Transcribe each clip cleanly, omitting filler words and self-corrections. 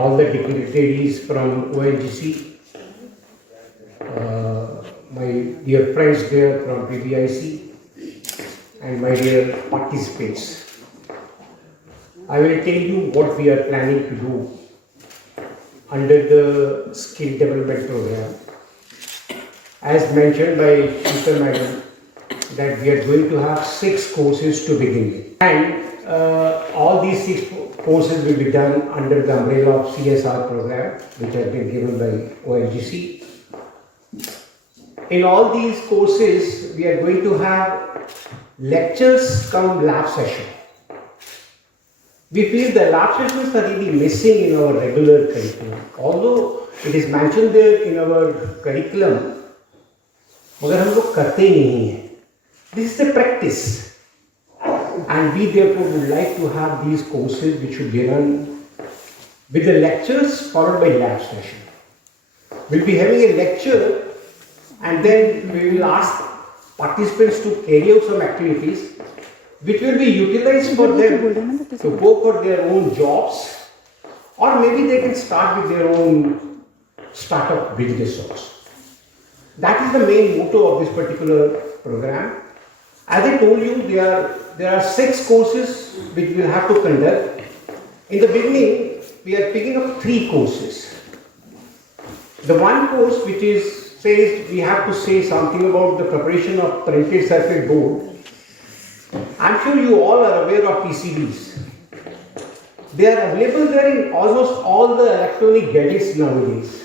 all the dignitaries from ONGC, my dear friends there from PBIC, and my dear participants. I will tell you what we are planning to do under the skill development program. As mentioned by Uttar Madam, that we are going to have 6 courses to begin with. And all these 6 courses will be done under the umbrella of CSR program, which has been given by ONGC. In all these courses, we are going to have lectures come lab session. We feel the lab sessions are really missing in our regular curriculum. Although it is mentioned there in our curriculum, मगर हम लोग करते ही नहीं हैं. This is the practice, and we therefore would like to have these courses which should be run with the lectures followed by lab session. We'll be having a lecture, and then we will ask participants to carry out some activities which will be utilized for them to go for their own jobs, or maybe they can start with their own startup business also. That is the main motto of this particular program. As I told you, there are 6 courses which we will have to conduct. In the beginning, we are picking up 3 courses. The one course which says we have to say something about the preparation of printed circuit board. I am sure you all are aware of PCVs. They are available there in almost all the electronic gadgets nowadays.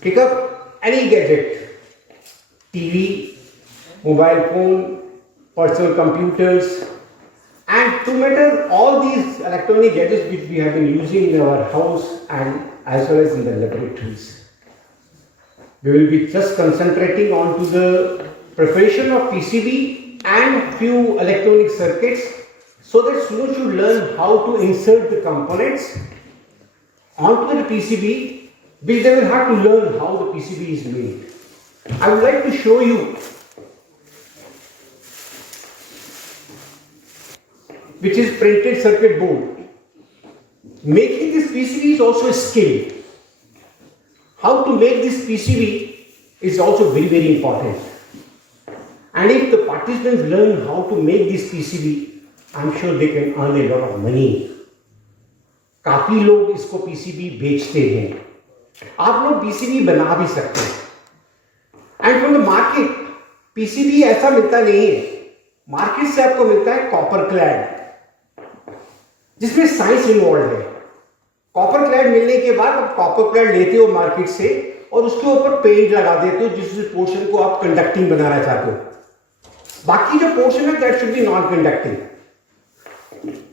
Pick up any gadget, TV, mobile phone, personal computers, and to matter all these electronic gadgets which we have been using in our house and as well as in the laboratories. We will be just concentrating on to the preparation of PCB and few electronic circuits, so that students should learn how to insert the components onto the PCB, which they will have to learn how the PCB is made. I would like to show you which is printed circuit board. Making this PCB is also a skill. How to make this PCB is also very, very important. And if the participants learn how to make this PCB, I am sure they can earn a lot of money. काफी लोग इसको PCB बेचते हैं. आप लोग PCB बना भी सकते हैं. And from the market, PCB ऐसा मिलता नहीं है. मार्केट से आपको मिलता है कॉपर क्लैड, जिसमें साइंस इन्वॉल्व है. कॉपर क्लैड मिलने के बाद आप कॉपर क्लैड लेते हो मार्केट से और उसके ऊपर पेंट लगा देते हो जिस पोर्शन को आप कंडक्टिंग बनाना चाहते हो. बाकी जो पोर्शन है that should be non conducting.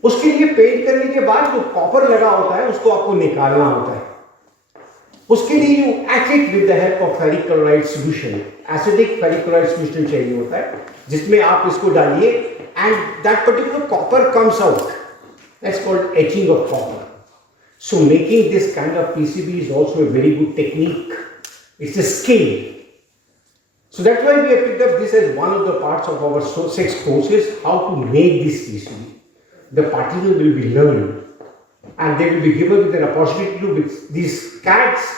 उसके लिए पेंट करने के बाद जो कॉपर लगा होता है उसको आपको निकालना होता है. उसके लिए U H it with the help of ferric chloride solution. Acidic ferric chloride solution चाहिए होता है जिसमें आप इसको डालिए and that particular copper comes out. That's called etching of copper. So making this kind of PCB is also a very good technique. It's a skill. So that's why we have picked up this as one of the parts of our 6 courses, how to make this PCB. The participants will be learned and they will be given with an opportunity to with these CADs,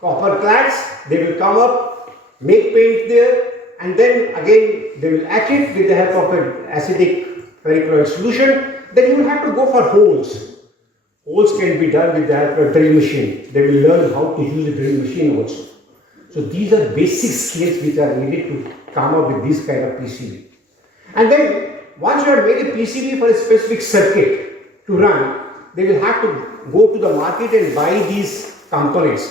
copper clads. They will come up, make paint there, and then again they will etch it with the help of an acidic ferric chloride solution. Then you will have to go for holes. Holes can be done with the help of a drill machine. They will learn how to use a drill machine also. So these are basic skills which are needed to come up with this kind of PCB. And then once you have made a PCB for a specific circuit to run, they will have to go to the market and buy these components.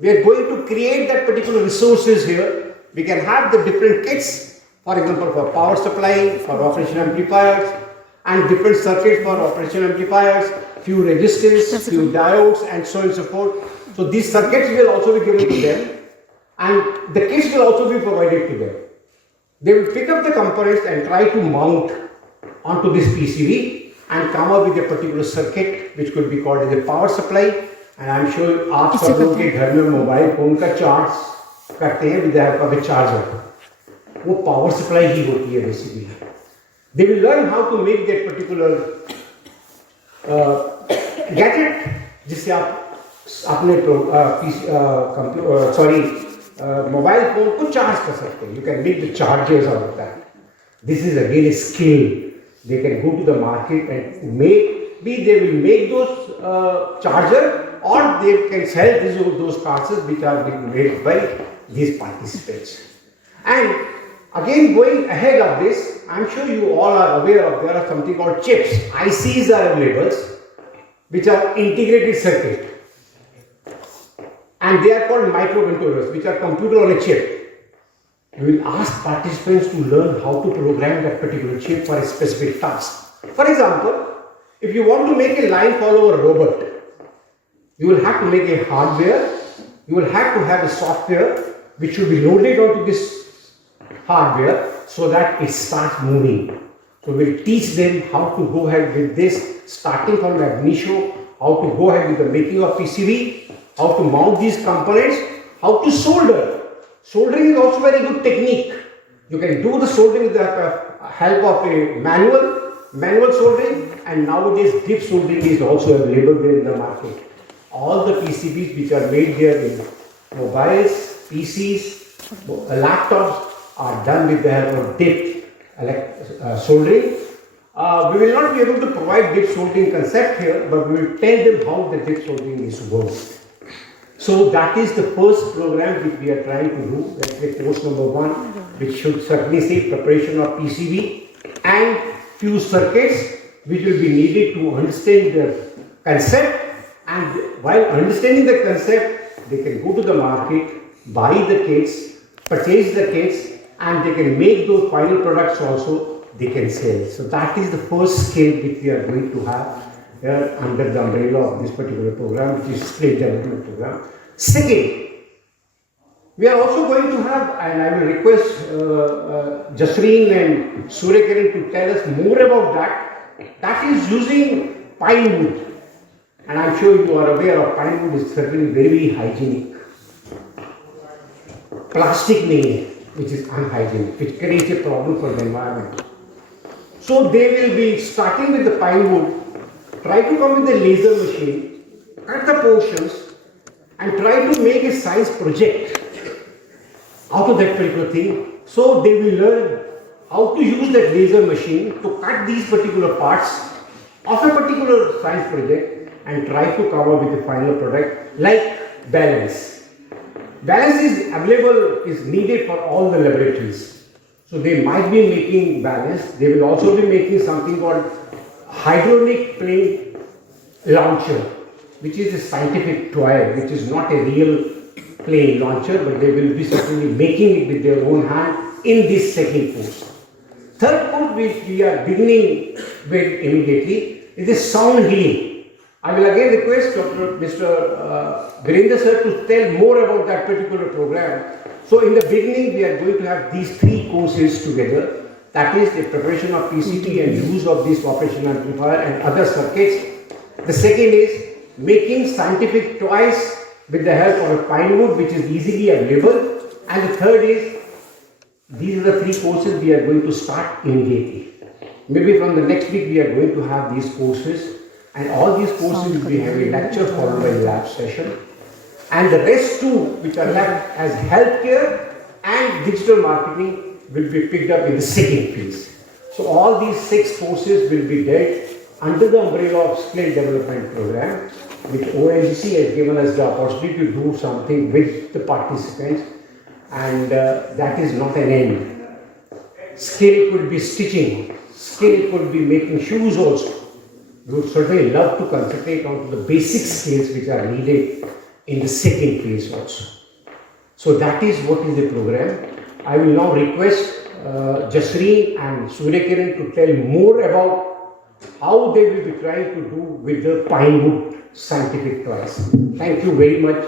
We are going to create that particular resources here. We can have the different kits, for example for power supply, for operation amplifiers, and different circuits for operation amplifiers, few resistors, few diodes, and so on and so forth. So these circuits will also be given to them, and the kits will also be provided to them. They will pick up the components and try to mount onto this PCB and come up with a particular circuit which could be called as a power supply. And I am sure आप सब लोग के घर में mobile phone का charge करते हैं with the help of a charger. वो पावर सप्लाई ही होती है basically. They will learn how to make that particular gadget जिससे आप अपने मोबाइल फोन को चार्ज कर सकते हैं. You can make the chargers out of that. This is again a skill. They can go to the market and they will make those charger, or they can sell those cars which are being made by these participants. And again, going ahead of this, I'm sure you all are aware of there are something called chips. ICs are available, which are integrated circuit. And they are called microcontrollers, which are computer on a chip. We will ask participants to learn how to program that particular chip for a specific task. For example, if you want to make a line follower robot, you will have to make a hardware, you will have to have a software which should be loaded onto this hardware so that it starts moving. So we will teach them how to go ahead with this, starting from ab initio, how to go ahead with the making of PCV, how to mount these components, how to solder. Soldering is also a very good technique. You can do the soldering with the help of a manual soldering, and nowadays dip soldering is also available there in the market. All the PCBs which are made there in mobiles, PCs, laptops are done with the help of dip soldering. We will not be able to provide dip soldering concept here, but we will tell them how the dip soldering is worked. So that is the first program which we are trying to do. Let's say course number 1, which should certainly say preparation of PCB and few circuits which will be needed to understand the concept. And while understanding the concept, they can go to the market, buy the kits, purchase the kits, and they can make those final products also they can sell. So that is the first skill which we are going to have here under the umbrella of this particular program, which is skill development program. Second, we are also going to have, and I will request Jasreen and Suryakiran to tell us more about that. That is using pine wood. And I'm sure you are aware of pine wood is certainly very, very hygienic. Plastic nail, which is unhygienic, which creates a problem for the environment. So they will be starting with the pine wood, try to come with the laser machine, cut the portions, and try to make a science project out of that particular thing. So they will learn how to use that laser machine to cut these particular parts of a particular science project and try to come up with a final product like balance. Balance is available, is needed for all the laboratories. So they might be making balance. They will also be making something called hydraulic plane launcher, which is a scientific toy, which is not a real plane launcher, but they will be certainly making it with their own hand in this second course. Third course, which we are beginning with immediately, is the sound healing. I will again request Mr. Virendra sir to tell more about that particular program. So in the beginning, we are going to have these 3 courses together. That is the preparation of PCB and use of this operational amplifier and other circuits. The second is making scientific toys with the help of a pine wood, which is easily available. And the third is, these are the 3 courses we are going to start immediately. Maybe from the next week we are going to have these courses, and all these courses will be having a lecture followed by a lab session. And the rest 2, which are left as healthcare and digital marketing, will be picked up in the second phase. So all these 6 courses will be dealt under the umbrella of skill development program, which ONGC has given us the opportunity to do something with the participants, and that is not an end. Skill could be stitching, skill could be making shoes also. We would certainly love to concentrate on the basic skills which are needed in the second phase also. So that is what is the program. I will now request Jasreen and Suryakiran to tell more about how they will be trying to do with the pine wood scientific toys. Thank you very much.